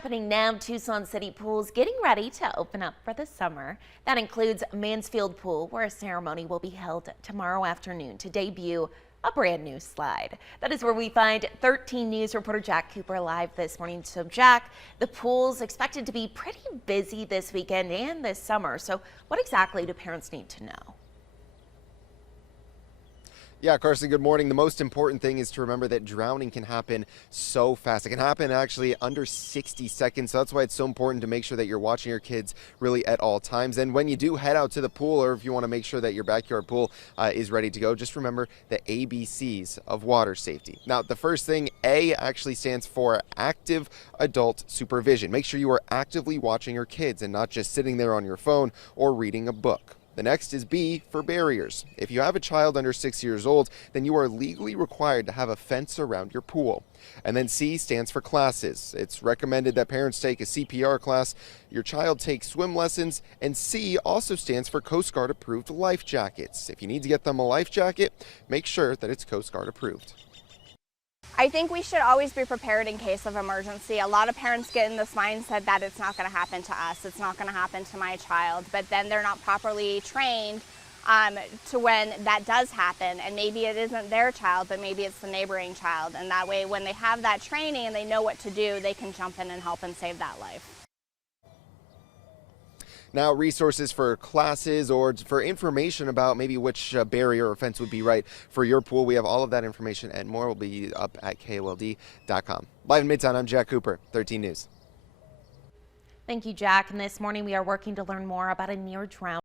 happening now. Tucson City Pools getting ready to open up for the summer. That includes Mansfield Pool, where a ceremony will be held tomorrow afternoon to debut a brand new slide. That is where we find 13 News reporter Jack Cooper live this morning. So Jack, the pool's expected to be pretty busy this weekend and this summer. So what exactly do parents need to know? Yeah, Carson, good morning. The most important thing is to remember that drowning can happen so fast. It can happen actually under 60 seconds. So that's why it's so important to make sure that you're watching your kids really at all times. And when you do head out to the pool, or if you want to make sure that your backyard pool is ready to go, just remember the ABCs of water safety. Now, the first thing, A, actually stands for active adult supervision. Make sure you are actively watching your kids and not just sitting there on your phone or reading a book. The next is B for barriers. If you have a child under 6 years old, then you are legally required to have a fence around your pool. And then C stands for classes. It's recommended that parents take a CPR class, your child takes swim lessons, and C also stands for Coast Guard approved life jackets. If you need to get them a life jacket, make sure that it's Coast Guard approved. I think we should always be prepared in case of emergency. A lot of parents get in this mindset that it's not going to happen to us, it's not going to happen to my child, but then they're not properly trained to when that does happen, and maybe it isn't their child, but maybe it's the neighboring child, and that way when they have that training and they know what to do, they can jump in and help and save that life. Now, resources for classes or for information about maybe which barrier or fence would be right for your pool. We have all of that information and more will be up at KOLD.com. Live in Midtown, I'm Jack Cooper, 13 News. Thank you, Jack. And this morning we are working to learn more about a near drown